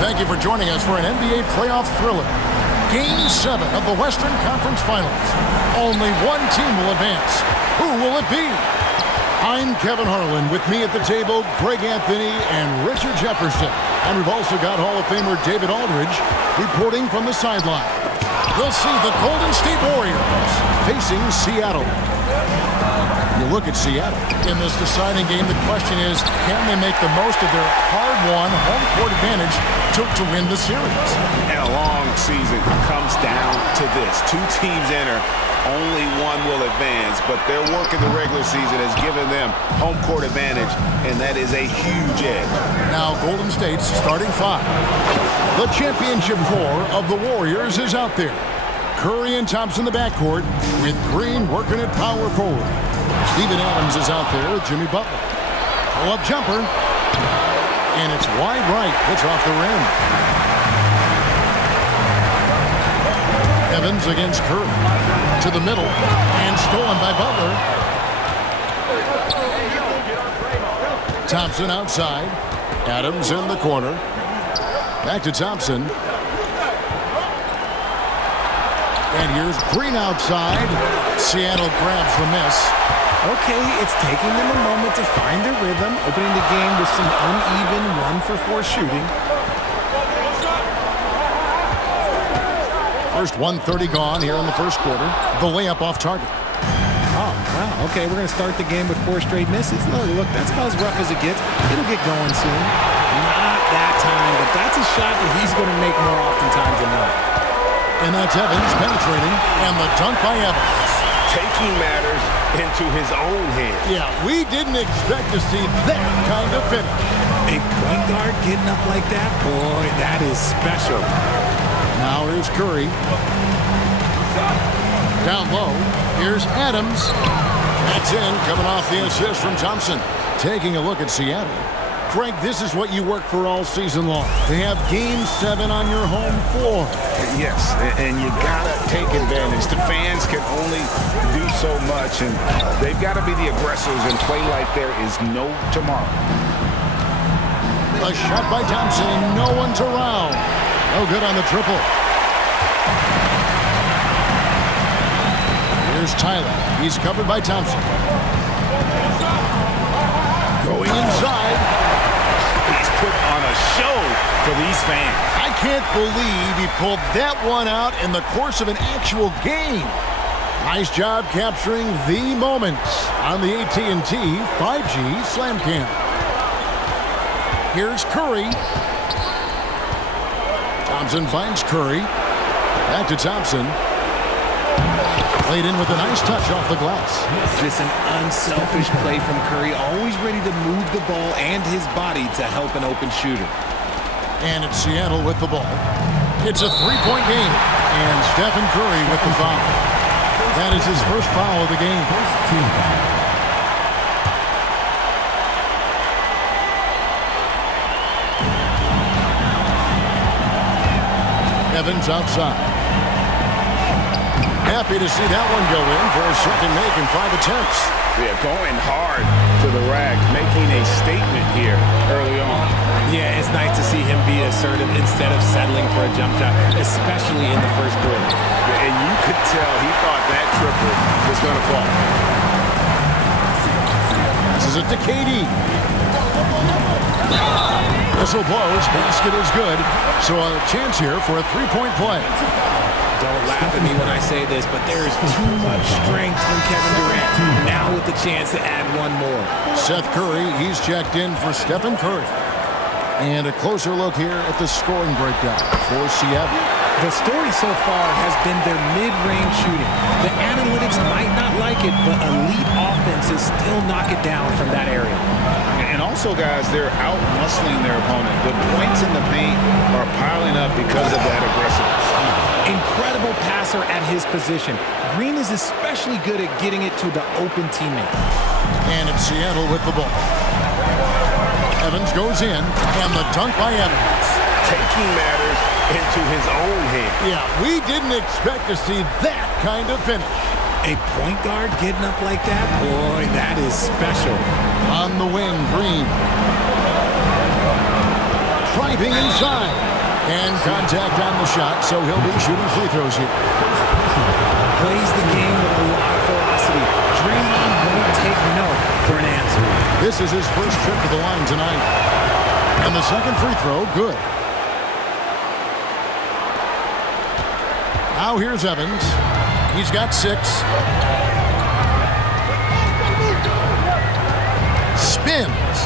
Thank you for joining us for an NBA playoff thriller. Game 7 of the Western Conference Finals. Only one team will advance. Who will it be? I'm Kevin Harlan. With me at the table, Greg Anthony and Richard Jefferson. And we've also got Hall of Famer David Aldridge reporting from the sideline. We'll see the Golden State Warriors facing Seattle. You look at Seattle. In this deciding game, the question is, can they make the most of their hard-won home court advantage to win the series? And a long season comes down to this. Two teams enter, only one will advance, but their work in the regular season has given them home court advantage, and that is a huge edge. Now Golden State's starting five. The championship core of the Warriors is out there. Curry and Thompson in the backcourt, with Green working at power forward. Steven Adams is out there with Jimmy Butler. Pull-up jumper. And it's wide right. It's off the rim. Evans against Curry. To the middle. And stolen by Butler. Thompson outside. Adams in the corner. Back to Thompson. And here's Green outside. Seattle grabs the miss. Okay, it's taking them a moment to find their rhythm, opening the game with some uneven 1-for-4 shooting. First 1:30 gone here in the first quarter. The layup off target. Oh, wow. Okay, we're going to start the game with 4 straight misses. Look, that's about as rough as it gets. It'll get going soon. Not that time, but that's a shot that he's going to make more oftentimes than not. And that's Evans penetrating, and the dunk by Evans. Taking matters into his own hands. Yeah, we didn't expect to see that kind of finish. A point guard getting up like that, boy, that is special. Now here's Curry. Down low, here's Adams. That's in, coming off the assist from Thompson. Taking a look at Seattle. Greg, this is what you work for all season long. To have Game 7 on your home floor. Yes, and you gotta take advantage. The fans can only do so much, and they've got to be the aggressors and play like there is no tomorrow. A shot by Thompson, no one's around. No good on the triple. Here's Tyler. He's covered by Thompson. Going inside. He's put on a show for these fans. I can't believe he pulled that one out in the course of an actual game. Nice job capturing the moments on the AT&T 5G Slam Cam. Here's Curry. Thompson finds Curry. Back to Thompson. Played in with a nice touch off the glass. Just an unselfish play from Curry, always ready to move the ball and his body to help an open shooter. And it's Seattle with the ball. It's a three-point game. And Stephen Curry with the foul. That is his first foul of the game. Evans outside. Happy to see that one go in for a second make in 5 attempts. Yeah, going hard to the rack, making a statement here early on. Yeah, it's nice to see him be assertive instead of settling for a jump shot, especially in the first quarter. Yeah, and you could tell he thought that triple was going to fall. This is it to KD. Whistle blows, basket is good. So a chance here for a three-point play. Don't laugh at me when I say this, but there is too much strength from Kevin Durant. Now with the chance to add one more. Seth Curry, he's checked in for Stephen Curry. And a closer look here at the scoring breakdown for Seattle. The story so far has been their mid-range shooting. The analytics might not like it, but elite offenses still knock it down from that area. And also, guys, they're out-muscling their opponent. The points in the paint are piling up because of that aggressiveness. Incredible passer at his position. Green is especially good at getting it to the open teammate. And it's Seattle with the ball. Evans goes in, and the dunk by Evans. Taking matters into his own hands. Yeah, we didn't expect to see that kind of finish. A point guard getting up like that? Boy, that is special. On the wing, Green. Driving inside. And contact on the shot, so he'll be shooting free throws here. Plays the game with a lot of velocity. Draymond won't take no for an answer. This is his first trip to the line tonight. And the second free throw, good. Now here's Evans. He's got 6. Spins.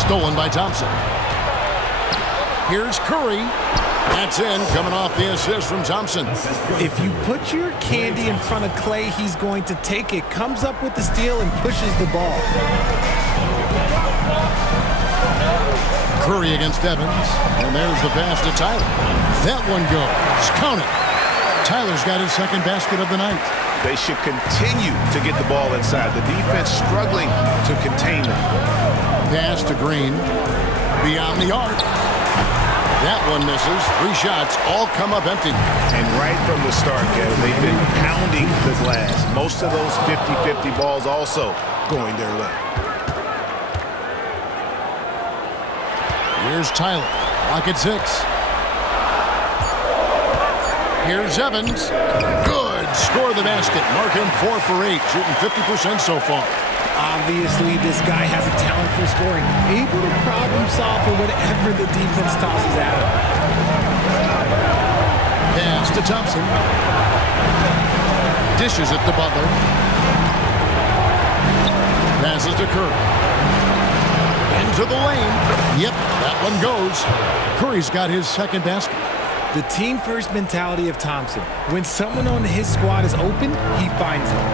Stolen by Thompson. Here's Curry. That's in, coming off the assist from Thompson. If you put your candy in front of Clay, he's going to take it. Comes up with the steal and pushes the ball. Curry against Evans. And there's the pass to Tyler. That one goes. Count it. Tyler's got his second basket of the night. They should continue to get the ball inside. The defense struggling to contain them. Pass to Green. Beyond the arc. That one misses. 3 shots all come up empty. And right from the start, Kevin, they've been pounding the glass. Most of those 50-50 balls also going their way. Here's Tyler. Lock at 6. Here's Evans. Good. Score the basket. Mark him 4 for 8. Shooting 50% so far. Obviously, this guy has a talent for scoring. Able to problem solve for whatever the defense tosses at him. Pass to Thompson. Dishes it to Butler. Passes to Curry. Into the lane. Yep, that one goes. Curry's got his second basket. The team-first mentality of Thompson. When someone on his squad is open, he finds them.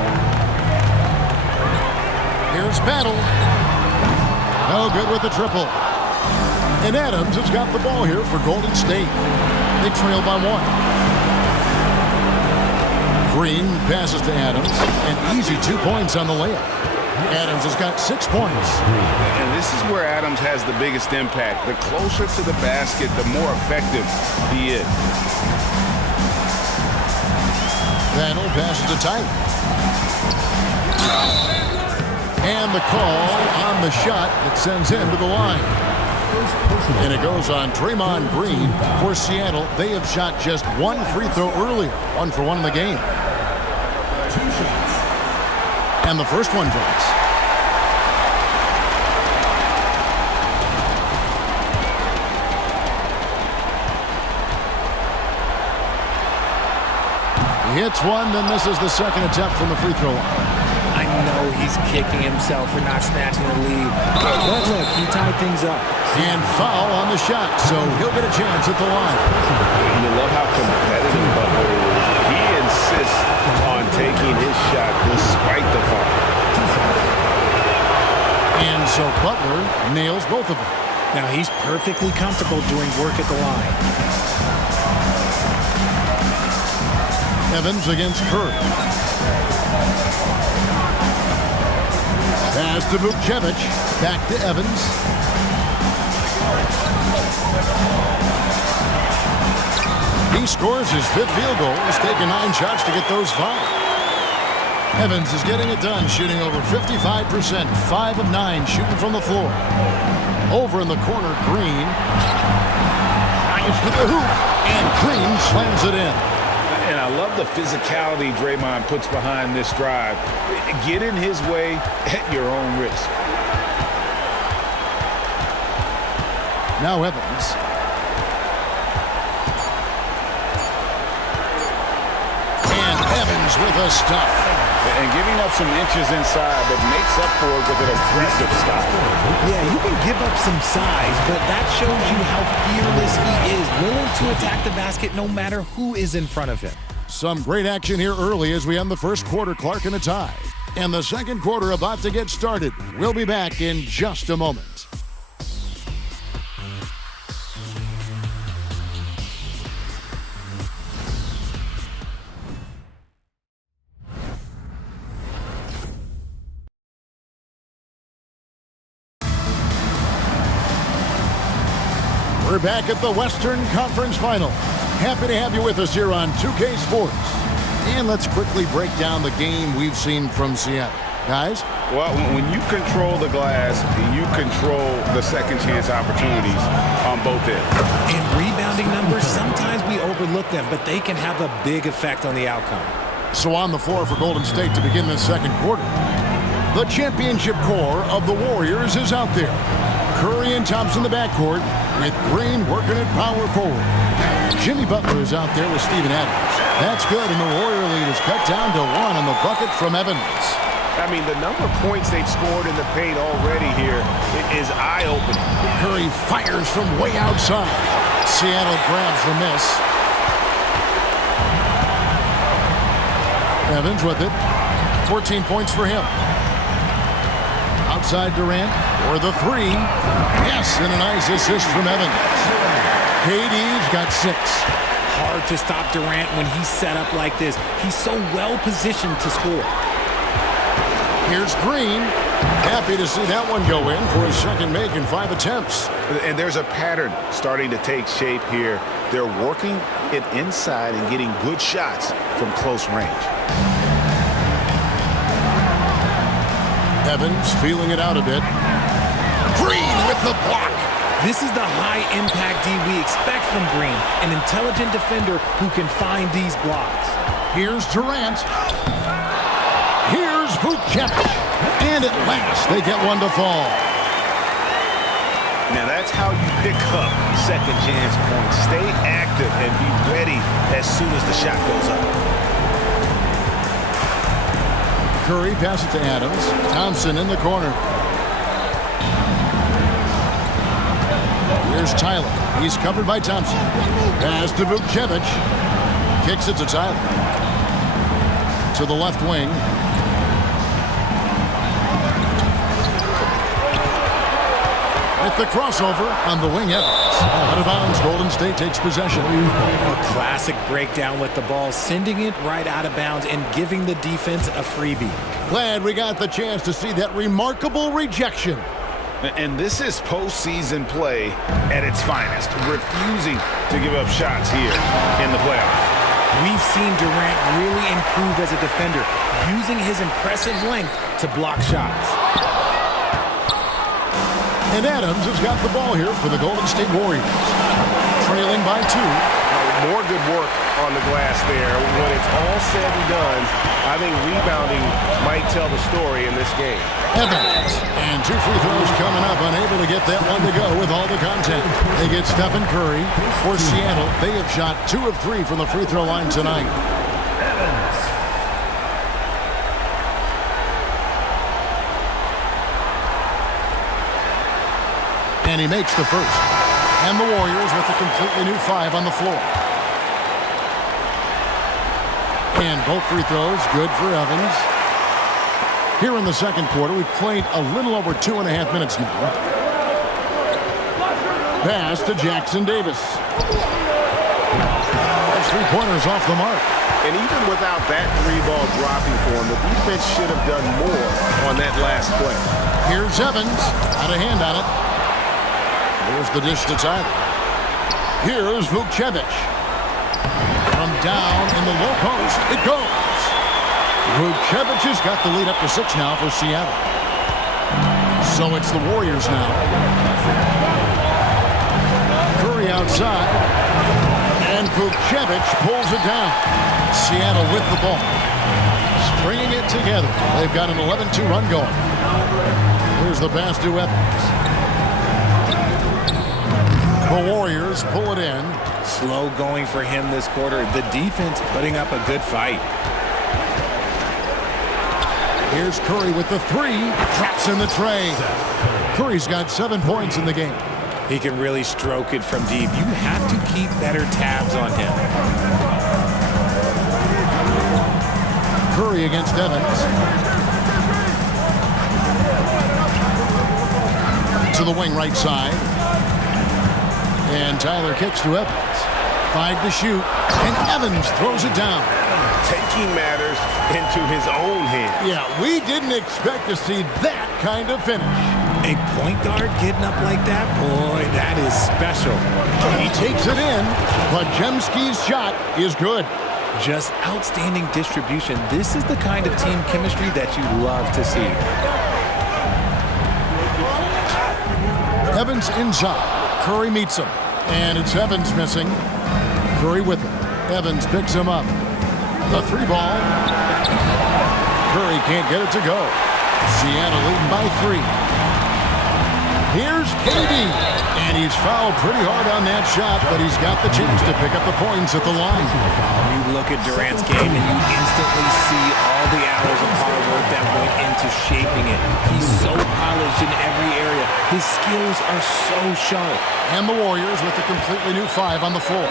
Here's Battle. No good with the triple. And Adams has got the ball here for Golden State. They trail by 1. Green passes to Adams. An easy 2 points on the layup. Adams has got 6 points. And this is where Adams has the biggest impact. The closer to the basket, the more effective he is. Battle passes to Tyler. And the call on the shot that sends him to the line. And it goes on Draymond Green for Seattle. They have shot just 1 free throw earlier. 1 for 1 in the game. 2 shots. And the first one drops. He hits one, then misses the second attempt from the free throw line. I know he's kicking himself for not snatching the lead. But look, he tied things up. And foul on the shot, so he'll get a chance at the line. You love how competitive Butler is. He insists on taking his shot despite the foul. And so Butler nails both of them. Now he's perfectly comfortable doing work at the line. Evans against Curry. Pass to Vukcevic. Back to Evans. He scores his 5th field goal. He's taken 9 shots to get those 5. Evans is getting it done, shooting over 55%. 5 of 9 shooting from the floor. Over in the corner, Green. Drives to the hoop. And Green slams it in. And I love the physicality Draymond puts behind this drive. Get in his way at your own risk. Now Evans. And Evans with a stuff. And giving up some inches inside, but makes up for it with an aggressive stop. Yeah, you can give up some size, but that shows you how fearless he is, willing to attack the basket no matter who is in front of him. Some great action here early as we end the first quarter. Clark in a tie. And the second quarter about to get started. We'll be back in just a moment. We're back at the Western Conference Final. Happy to have you with us here on 2K Sports. And let's quickly break down the game we've seen from Seattle. Guys, Well, when you control the glass, you control the second chance opportunities on both ends. And rebounding numbers, sometimes we overlook them, but they can have a big effect on the outcome. So on the floor for Golden State to begin this second quarter. The championship core of the Warriors is out there. Curry and Thompson in the backcourt with Green working at power forward. Jimmy Butler is out there with Steven Adams. That's good, and the Warrior lead is cut down to 1 on the bucket from Evans. I mean, the number of points they've scored in the paint already here is eye-opening. Curry fires from way outside. Seattle grabs the miss. Evans with it. 14 points for him. Outside Durant for the 3. Yes, and a nice assist from Evans. KD's got 6. Hard to stop Durant when he's set up like this. He's so well positioned to score. Here's Green. Happy to see that one go in for his second make in 5 attempts. And there's a pattern starting to take shape here. They're working it inside and getting good shots from close range. Evans feeling it out a bit. Green with the block. This is the high-impact D we expect from Green, an intelligent defender who can find these blocks. Here's Durant. Here's Vucevic. And at last, they get one to fall. Now that's how you pick up second chance points. Stay active and be ready as soon as the shot goes up. Curry passes to Adams. Thompson in the corner. Here's Tyler. He's covered by Thompson. Pass to Vucevic. Kicks it to Tyler. To the left wing. With the crossover on the wing, Evans. Out of bounds, Golden State takes possession. A classic breakdown with the ball, sending it right out of bounds and giving the defense a freebie. Glad we got the chance to see that remarkable rejection. And this is postseason play at its finest, refusing to give up shots here in the playoffs. We've seen Durant really improve as a defender, using his impressive length to block shots. And Adams has got the ball here for the Golden State Warriors. Trailing by 2. More good work on the glass there. When it's all said and done, I think rebounding might tell the story in this game. Evans. And 2 free throws coming up. Unable to get that one to go with all the content. They get Stephen Curry for Seattle. They have shot 2 of 3 from the free throw line tonight. And he makes the first. And the Warriors with a completely new 5 on the floor. And both free throws good for Evans. Here in the second quarter, we've played a little over 2.5 minutes now. Pass to Jackson Davis. That's 3-pointers off the mark. And even without that 3-ball dropping for him, the defense should have done more on that last play. Here's Evans. Got a hand on it. Here's the dish to Tyler. Here's Vucevic. From down in the low post, it goes. Vucevic has got the lead up to 6 now for Seattle. So it's the Warriors now. Curry outside. And Vucevic pulls it down. Seattle with the ball. Stringing it together. They've got an 11-2 run going. Here's the pass to Evans. The Warriors pull it in. Slow going for him this quarter. The defense putting up a good fight. Here's Curry with the 3. Traps in the tray. Curry's got 7 points in the game. He can really stroke it from deep. You have to keep better tabs on him. Curry against Evans. To the wing right side. And Tyler kicks to Evans. 5 to shoot. And Evans throws it down. Taking matters into his own hands. Yeah, we didn't expect to see that kind of finish. A point guard getting up like that? Boy, that is special. He takes it in. But Jemski's shot is good. Just outstanding distribution. This is the kind of team chemistry that you love to see. Evans inside. Curry meets him. And it's Evans missing. Curry with him. Evans picks him up. The 3-ball. Curry can't get it to go. Seattle leading by 3. Here's KD. And he's fouled pretty hard on that shot, but he's got the chance to pick up the points at the line. You look at Durant's game and you instantly see all the hours of hard work that went into shaping it. He's so polished in every area. His skills are so sharp. And the Warriors with a completely new 5 on the floor.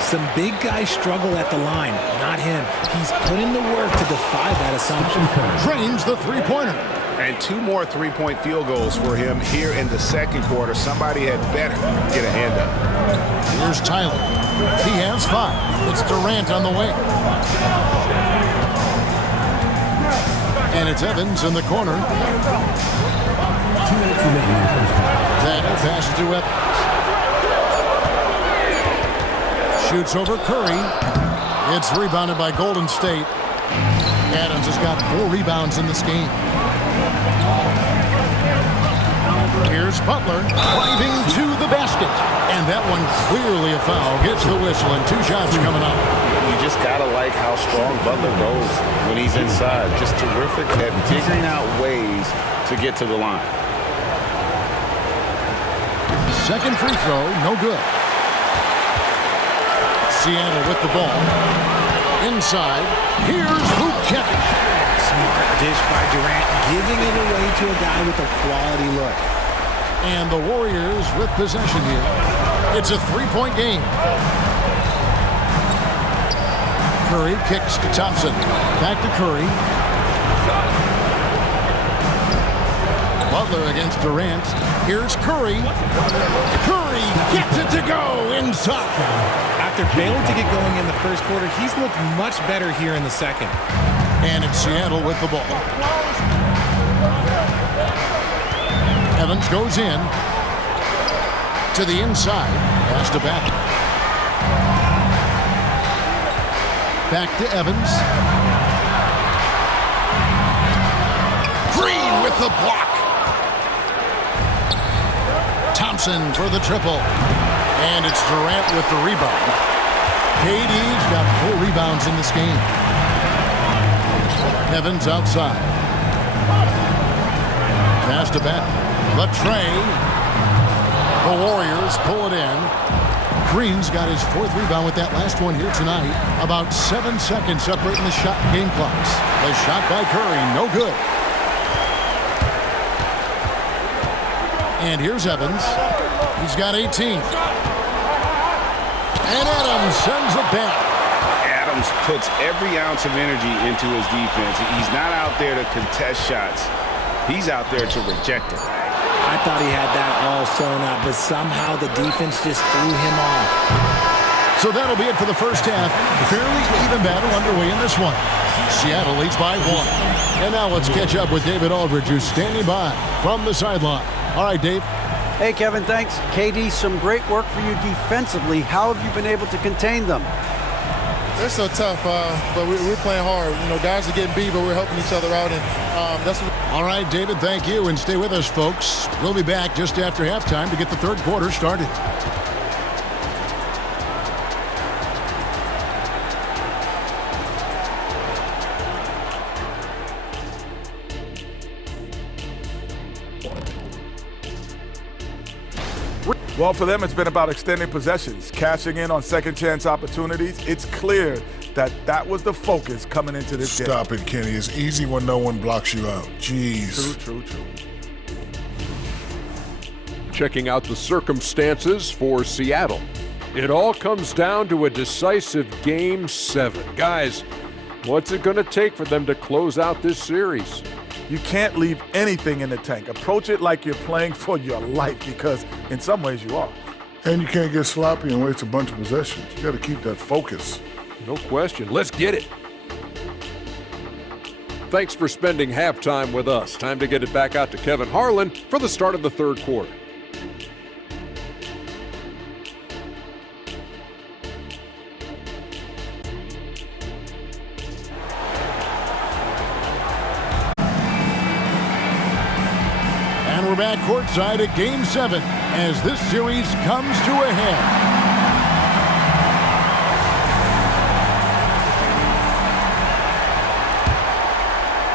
Some big guys struggle at the line, not him. He's put in the work to defy that assumption. Drains the 3-pointer. And 2 more 3-point field goals for him here in the second quarter. Somebody had better get a hand up. Here's Tyler. He has 5. It's Durant on the wing. And it's Evans in the corner. That passes to Evans. Shoots over Curry. It's rebounded by Golden State. Adams has got 4 rebounds in this game. Here's Butler driving to the basket. And that one clearly a foul. Gets the whistle and 2 shots coming up. You just got to like how strong Butler goes when he's inside. Just terrific at figuring out ways to get to the line. Second free throw, no good. Seattle with the ball. Inside. Here's Vucevic. Smart dish by Durant, giving it away to a guy with a quality look. And the Warriors with possession here. It's a 3-point game. Curry kicks to Thompson. Back to Curry. Butler against Durant. Here's Curry. Curry gets it to go inside. After failing to get going in the first quarter, he's looked much better here in the second. And it's Seattle with the ball. Evans goes in to the inside. Pass to back. Back to Evans. Green with the block. Thompson for the triple. And it's Durant with the rebound. KD's got 4 rebounds in this game. Evans outside. Pass to back. The tray. The Warriors pull it in. Green's got his 4th rebound with that last one here tonight. About 7 seconds separating the shot game clocks. The shot by Curry, no good. And here's Evans. He's got 18. And Adams sends it back. Adams puts every ounce of energy into his defense. He's not out there to contest shots. He's out there to reject it. I thought he had that all sewn up, but somehow the defense just threw him off. So that'll be it for the first half. Fairly even battle underway in this one. Seattle leads by 1. And now let's catch up with David Aldridge, who's standing by from the sideline. All right, Dave. Hey, Kevin, thanks. KD, some great work for you defensively. How have you been able to contain them? They're so tough, but we're playing hard. You know, guys are getting beat, but we're helping each other out, and that's what. All right, David, thank you, and stay with us, folks. We'll be back just after halftime to get the third quarter started. Well, for them, it's been about extending possessions, cashing in on second-chance opportunities. It's clear that that was the focus coming into this game. Stop it, Kenny. It's easy when no one blocks you out. Jeez. True. Checking out the circumstances for Seattle. It all comes down to a decisive Game 7. Guys, what's it going to take for them to close out this series? You can't leave anything in the tank. Approach it like you're playing for your life, because in some ways you are. And you can't get sloppy and waste a bunch of possessions. You got to keep that focus. No question. Let's get it. Thanks for spending halftime with us. Time to get it back out to Kevin Harlan for the start of the third quarter. We're back courtside at Game 7 as this series comes to a head.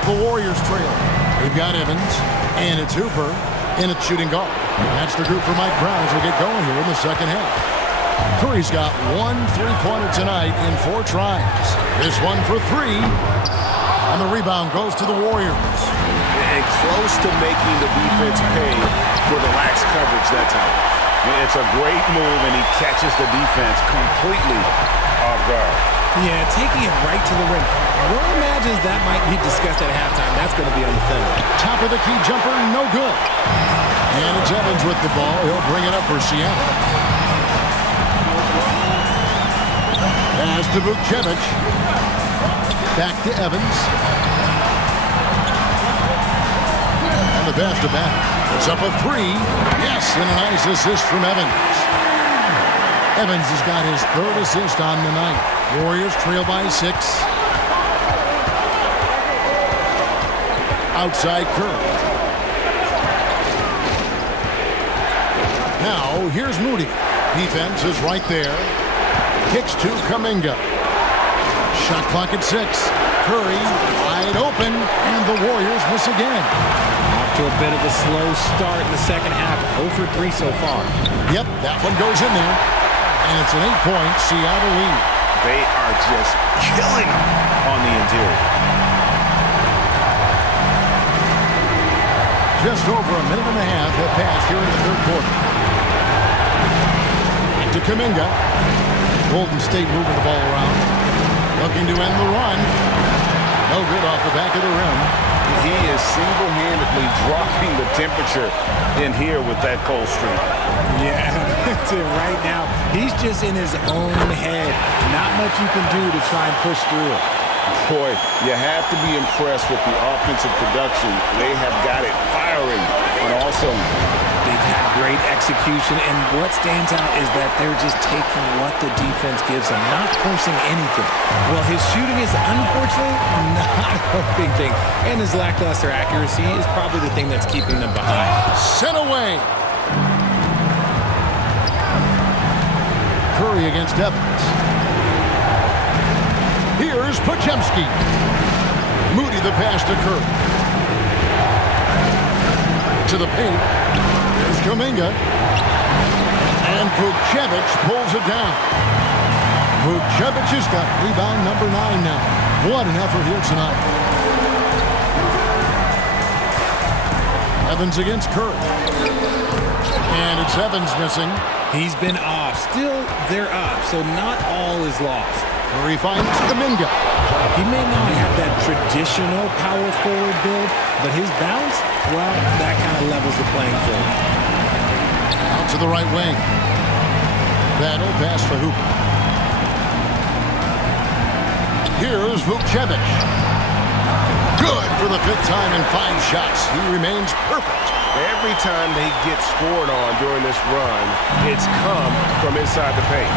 The Warriors trail. They've got Evans, and it's Hooper, and it's shooting guard. That's the group for Mike Brown as we get going here in the second half. Curry's got 1 3-pointer tonight in 4 tries. This one for 3. And the rebound goes to the Warriors. And close to making the defense pay for the lax coverage that time. It's a great move, and he catches the defense completely off guard. Yeah, taking it right to the rim. One imagines that might be discussed at halftime. That's going to be on the film. Top of the key jumper, no good. And it's Evans with the ball. He'll bring it up for Seattle. Pass to Vukcevic. Back to Evans. And the pass to back. It's up a 3. Yes, and a nice assist from Evans. Evans has got his 3rd assist on the night. Warriors trail by 6. Outside Curry. Now, here's Moody. Defense is right there. Kicks to Kuminga. Shot clock at 6. Curry wide open, and the Warriors miss again. Off to a bit of a slow start in the second half. 0 for 3 so far. Yep, that one goes in there. And it's an 8-point Seattle lead. They are just killing them on the interior. Just over a minute and a half have passed here in the third quarter. To Kuminga. Golden State moving the ball around. Looking to end the run. No good off the back of the rim. He is single-handedly dropping the temperature in here with that cold streak. Yeah, that's it right now. He's just in his own head. Not much you can do to try and push through it. Boy, you have to be impressed with the offensive production. They have got it firing on all cylinders. They've had great execution, and what stands out is that they're just taking what the defense gives them, not forcing anything. Well, his shooting is unfortunately not helping things, and his lackluster accuracy is probably the thing that's keeping them behind. Sent away. Curry against Evans. Here's Podziemski. Moody the pass to Curry. To the paint. There's Kuminga. And Vukcevic pulls it down. Vukcevic has got rebound number 9 now. What an effort here tonight. Evans against Curry. And it's Evans missing. He's been off. Still, they're up, so not all is lost. Curry finds Kuminga. He may not have that traditional power forward build, but his bounce, well, that kind of levels the playing field. Out to the right wing. Battle pass for Hooper. Here's Vukcevic. Good for the 5th time in 5 shots. He remains perfect. Every time they get scored on during this run, it's come from inside the paint.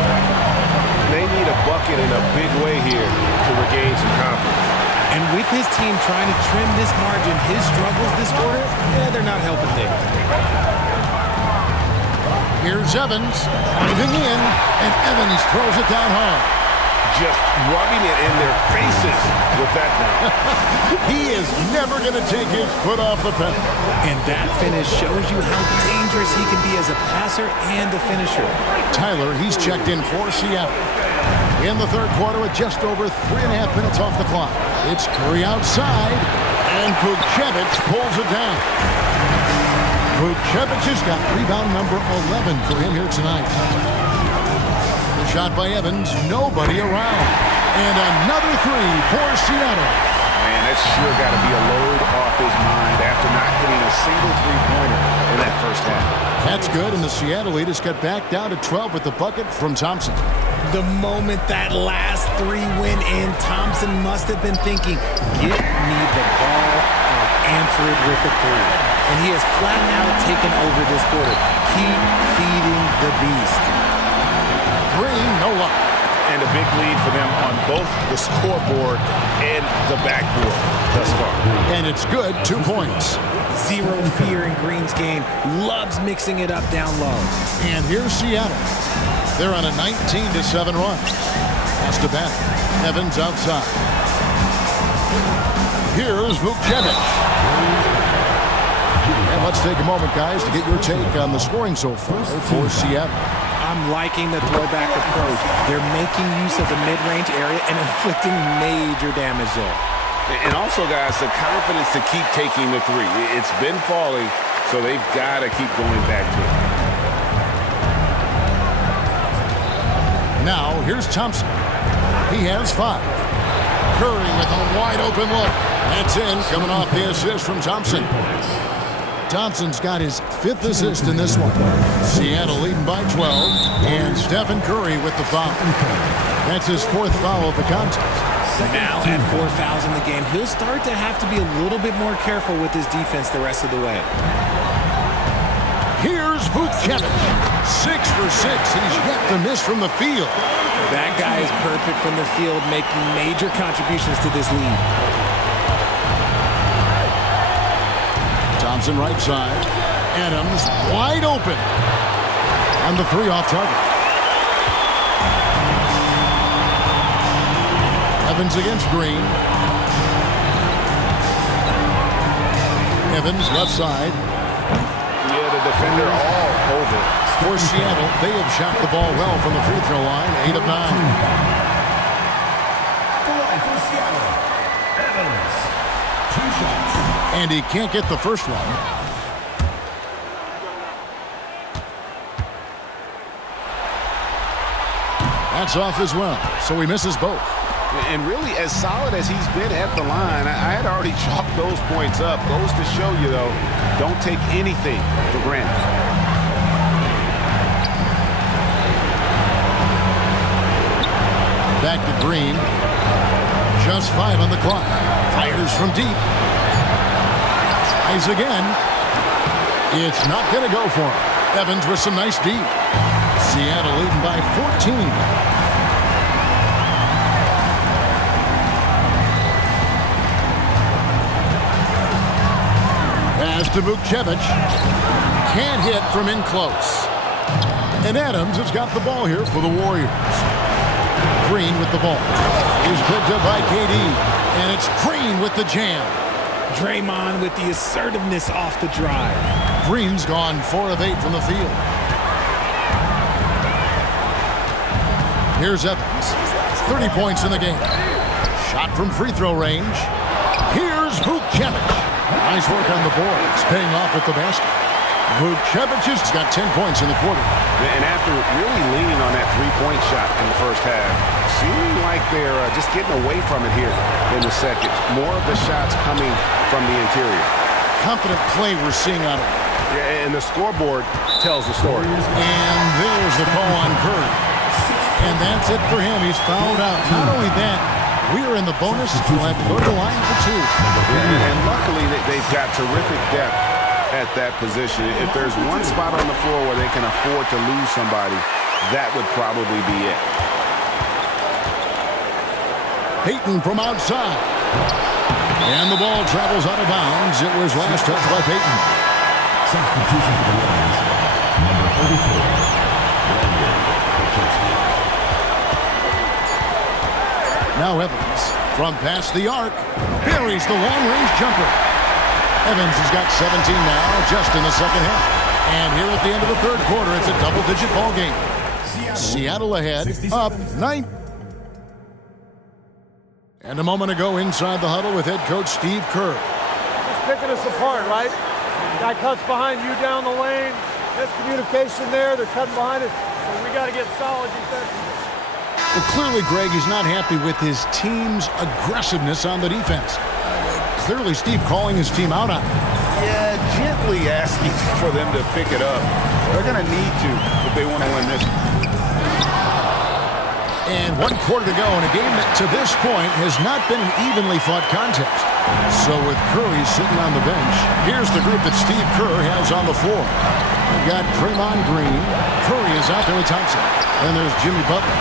They need a bucket in a big way here to regain some confidence. And with his team trying to trim this margin, his struggles this quarter, they're not helping things. Here's Evans, driving in, and Evans throws it down hard. Just rubbing it in their faces with that now. He is never going to take his foot off the pedal. And that finish shows you how dangerous he can be as a passer and a finisher. Tyler, he's checked in for Seattle. In the third quarter with just over 3.5 minutes off the clock. It's Curry outside, and Vukcevic pulls it down. Vukcevic has got rebound number 11 for him here tonight. The shot by Evans, nobody around. And another 3 for Seattle. Man, that's sure got to be a load off his mind after not hitting a single 3-pointer in that first half. That's good, and the Seattle leaders got back down to 12 with the bucket from Thompson. The moment that last 3 went in, Thompson must have been thinking, get me the ball and answer it with a 3. And he has flat out taken over this quarter. Keep feeding the beast. Green, no luck. and a big lead for them on both the scoreboard and the backboard thus far. And it's good, 2 points. Zero fear in Green's game. Loves mixing it up down low. And here's Seattle. They're on a 19-7 run. Pass to Bannon. Evans outside. Here's Vucevic. And let's take a moment, guys, to get your take on the scoring so far for Seattle. I'm liking the throwback approach. They're making use of the mid-range area and inflicting major damage there. And also, guys, the confidence to keep taking the three. It's been falling, so they've got to keep going back to it. Now, here's Thompson. He has 5. Curry with a wide-open look. That's in, coming off the assist from Thompson. Thompson's got his 5th assist in this one. Seattle leading by 12. And Stephen Curry with the foul. That's his 4th foul of the contest. Now at 4 fouls in the game, he'll start to have to be a little bit more careful with his defense the rest of the way. Here's Vucevic. 6 for 6. He's yet to miss from the field. That guy is perfect from the field, making major contributions to this lead. Thompson right side. Adams wide open. And the 3 off target. Evans against Green. Evans left side. Yeah, the defender all over. For Seattle, they have shot the ball well from the free throw line, 8 of 9. And he can't get the first one. That's off as well, so he misses both. And really, as solid as he's been at the line, I had already chalked those points up. Goes to show you, though, don't take anything for granted. Back to Green. Just 5 on the clock. Fires from deep. Tries again. It's not going to go for him. Evans with some nice deep. Seattle leading by 14. Pass to Vucevic. Can't hit from in close. And Adams has got the ball here for the Warriors. Green with the ball. He's picked up by KD. And it's Green with the jam. Draymond with the assertiveness off the drive. Green's gone 4 of 8 from the field. Here's Evans. 30 points in the game. Shot from free throw range. Here's Vucevic. Nice work on the boards. Paying off with the basket. Vucevic has got 10 points in the quarter. And after really leaning on that three-point shot in the first half, seeming like they're just getting away from it here in the second. More of the shots coming from the interior. Confident play we're seeing out of him. Yeah, and the scoreboard tells the story. And there's the call on Curry. And that's it for him. He's fouled out. Not only that, we are in the bonus. We'll have to go to the line for 2. And luckily, they've got terrific depth at that position. If there's one spot on the floor where they can afford to lose somebody, that would probably be it. Payton from outside. And the ball travels out of bounds. It was last touched by Payton. Substitution for the Lions, number 34. Now Evans from past the arc. Buries the long-range jumper. Evans has got 17 now just in the second half. And here at the end of the third quarter, it's a double-digit ball game. Seattle ahead, up 9. And a moment ago inside the huddle with head coach Steve Kerr. He's picking us apart, right? Guy cuts behind you down the lane. Miscommunication there. They're cutting behind it. So we got to get solid defense. Well, clearly, Greg, he's not happy with his team's aggressiveness on the defense. Clearly, Steve calling his team out on it. Yeah, gently asking for them to pick it up. They're going to need to if they want to win this. And 1 quarter to go in a game that, to this point, has not been an evenly fought contest. So with Curry sitting on the bench, here's the group that Steve Kerr has on the floor. We've got Draymond Green. Curry is is out there with Thompson. And there's Jimmy Butler.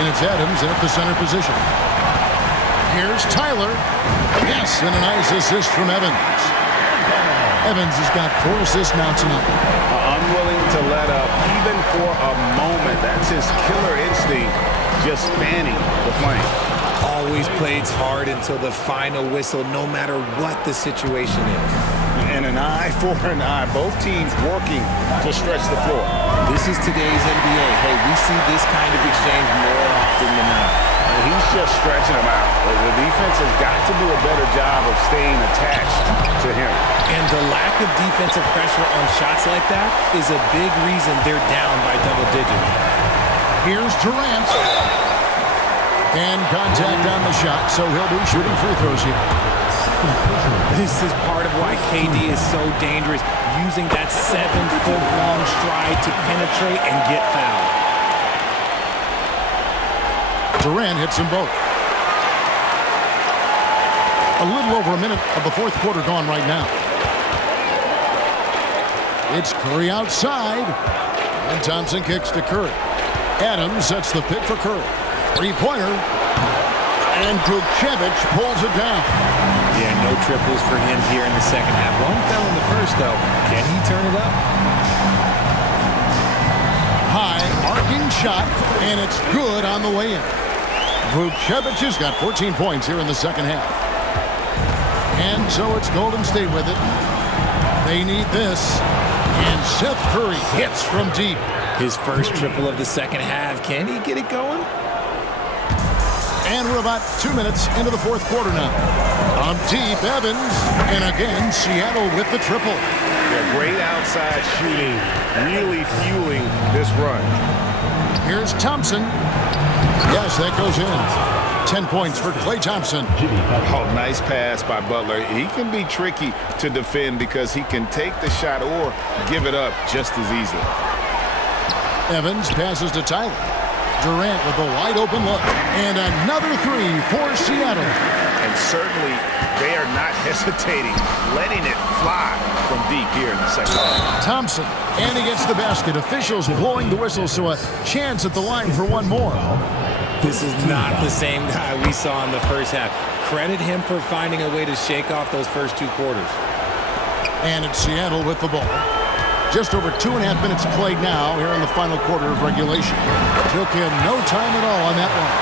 And it's Adams at the center position. Here's Tyler. Yes, and a nice assist from Evans. Evans has got 4 assists now tonight. Unwilling to let up even for a moment. That's his killer instinct, just fanning the flame. Always plays hard until the final whistle, no matter what the situation is. And an eye for an eye. Both teams working to stretch the floor. This is today's NBA. Hey, we see this kind of exchange more often than not. He's just stretching them out. The defense has got to do a better job of staying attached to him. And the lack of defensive pressure on shots like that is a big reason they're down by double digits. Here's Durant. And contact on the shot, so he'll be shooting free throws here. This is part of why KD is so dangerous, using that 7-foot-long stride to penetrate and get fouled. Durant hits them both. A little over a minute of the fourth quarter gone right now. It's Curry outside. And Thompson kicks to Curry. Adams sets the pick for Curry. Three-pointer. And Vukcevic pulls it down. Yeah, no triples for him here in the second half. One fell in the first, though. Can he turn it up? High, arcing shot, and it's good on the way in. Vukcevic has got 14 points here in the second half. And so it's Golden State with it. They need this. And Seth Curry hits from deep. His first triple of the second half. Can he get it going? And we're about 2 minutes into the fourth quarter now. Up deep, Evans. And again, Seattle with the triple. Yeah, great outside shooting, really fueling this run. Here's Thompson. Yes, that goes in. 10 points for Klay Thompson. Oh, nice pass by Butler. He can be tricky to defend because he can take the shot or give it up just as easily. Evans passes to Tyler. Durant with a wide open look. And another three for Seattle. And certainly they are not hesitating, letting it fly from deep here in the second half. Thompson, and he gets the basket. Officials blowing the whistle, so a chance at the line for one more. This is not the same guy we saw in the first half. Credit him for finding a way to shake off those first 2 quarters. And it's Seattle with the ball. Just over 2.5 minutes played now here in the final quarter of regulation. Took him no time at all on that one.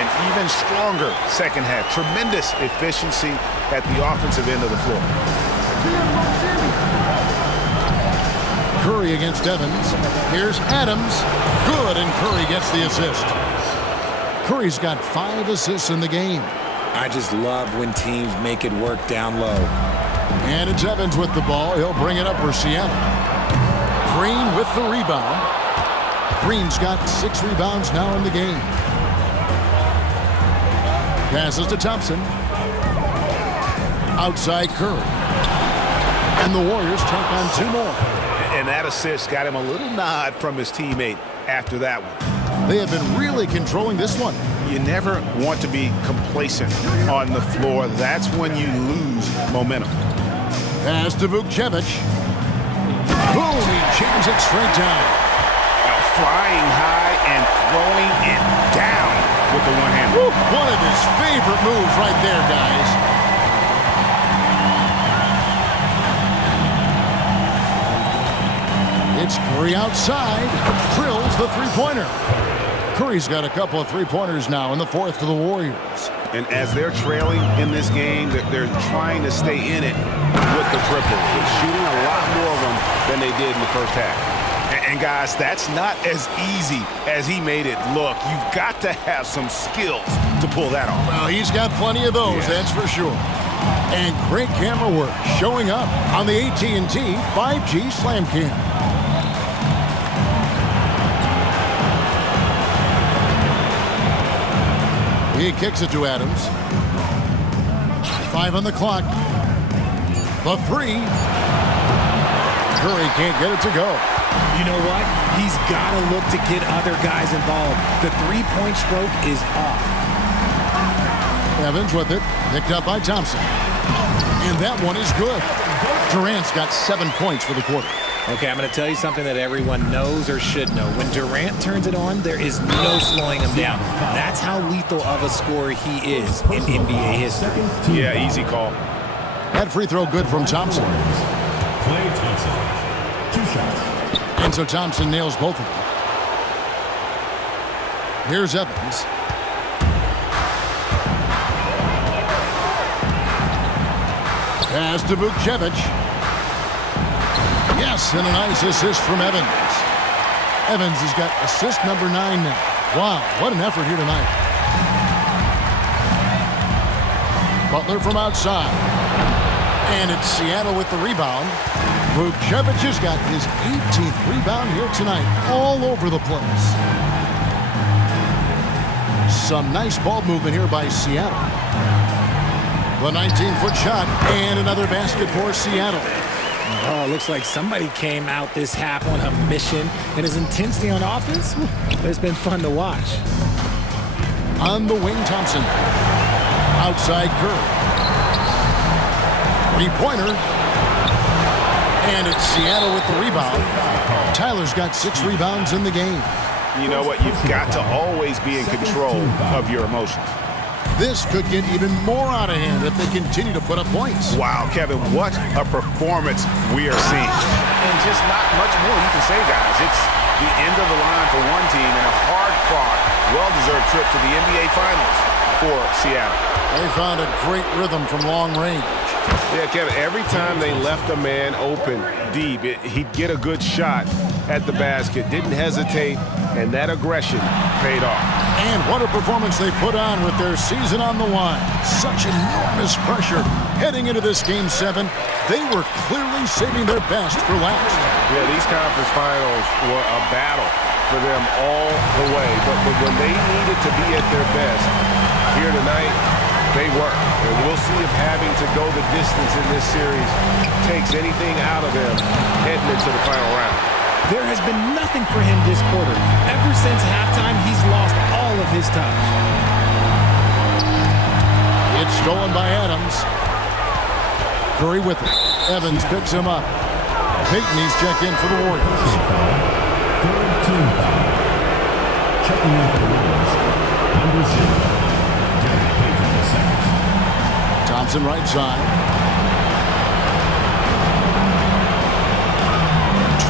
An even stronger second half. Tremendous efficiency at the offensive end of the floor. Curry against Evans. Here's Adams. Good, and Curry gets the assist. Curry's got 5 assists in the game. I just love when teams make it work down low. And it's Evans with the ball. He'll bring it up for Seattle. Green with the rebound. Green's got 6 rebounds now in the game. Passes to Thompson. Outside Curry. And the Warriors take on 2 more. And that assist got him a little nod from his teammate after that one. They have been really controlling this one. You never want to be complacent on the floor. That's when you lose momentum. Pass to Vukcevic. Boom, he jams it straight down. Now flying high and throwing it down with the one hand. One of his favorite moves right there, guys. It's Curry outside. Drills the three-pointer. Curry's got a couple of three-pointers now in the fourth for the Warriors. And as they're trailing in this game, they're trying to stay in it with the triple. They're shooting a lot more of them than they did in the first half. And guys, that's not as easy as he made it look. You've got to have some skills to pull that off. Well, he's got plenty of those, that's for sure. And great camera work showing up on the AT&T 5G Slam Cam. He kicks it to Adams. 5 on the clock. The three. Curry can't get it to go. You know what? He's got to look to get other guys involved. The three-point stroke is off. Evans with it. Picked up by Thompson. And that one is good. Durant's got 7 points for the quarter. Okay, I'm going to tell you something that everyone knows or should know. When Durant turns it on, there is no slowing him down. That's how lethal of a scorer he is in NBA history. Yeah, easy call. That free throw good from Thompson. Klay Thompson. 2 shots. And so Thompson nails both of them. Here's Evans. Pass to Vucevic. Yes, and a nice assist from Evans. Evans has got assist number 9 now. Wow, what an effort here tonight. Butler from outside. And it's Seattle with the rebound. Vucevic has got his 18th rebound here tonight, all over the place. Some nice ball movement here by Seattle. The 19-foot shot and another basket for Seattle. Oh, it looks like somebody came out this half on a mission, and his intensity on offense, it's been fun to watch. On the wing, Thompson. Outside Curry. Three-pointer. And it's Seattle with the rebound. Tyler's got 6 rebounds in the game. You know what? You've got to always be in control of your emotions. This could get even more out of hand if they continue to put up points. Wow, Kevin, what a performance we are seeing. And just not much more you can say, guys. It's the end of the line for one team and a hard-fought, well-deserved trip to the NBA Finals for Seattle. They found a great rhythm from long range. Yeah, Kevin, every time they left a man open deep, he'd get a good shot at the basket, didn't hesitate, and that aggression paid off. And what a performance they put on with their season on the line. Such enormous pressure heading into this Game 7. They were clearly saving their best for last. Yeah, these conference finals were a battle for them all the way. But when they needed to be at their best here tonight, they were. And we'll see if having to go the distance in this series takes anything out of them heading into the final round. There has been nothing for him this quarter. Ever since halftime, he's lost all of his touch. It's stolen by Adams. Curry with it. Evans picks him up. Payton, he's checked in for the Warriors. Third team foul. Checking in for the Warriors. Number 0. Derek Payton II. Thompson right side.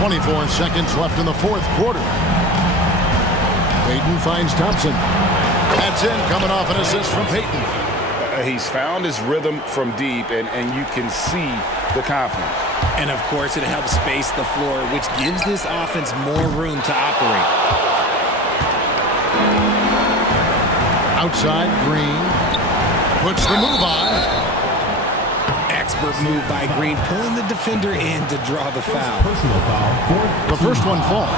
24 seconds left in the 4th quarter. Payton finds Thompson. That's in, coming off an assist from Payton. He's found his rhythm from deep, and you can see the confidence. And, of course, it helps space the floor, which gives this offense more room to operate. Outside, Green. Puts the move on. Expert move by Green, pulling the defender in to draw the foul. Personal foul. The first one falls.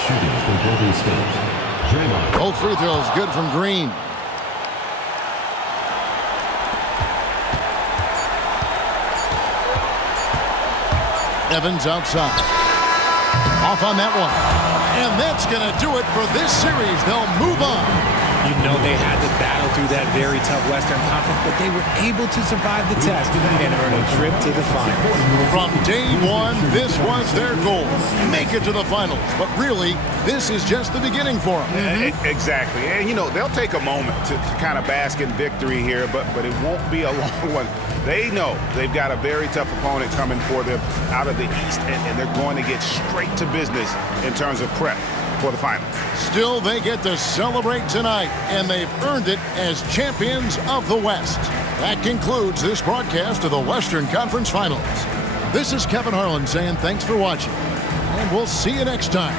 Shooting for Golden State. Draymond. Both free throws good from Green. Evans outside. Off on that one. And that's going to do it for this series. They'll move on. You know they had to battle through that very tough Western Conference, but they were able to survive the test and earn a trip to the finals. From day one, this was their goal. Make it to the finals. But really, this is just the beginning for them. Exactly. And, you know, they'll take a moment to kind of bask in victory here, but it won't be a long one. They know they've got a very tough opponent coming for them out of the East, and they're going to get straight to business in terms of prep for the finals. Still, they get to celebrate tonight, and they've earned it as champions of the West. That concludes this broadcast of the Western Conference Finals. This is Kevin Harlan saying thanks for watching, and we'll see you next time.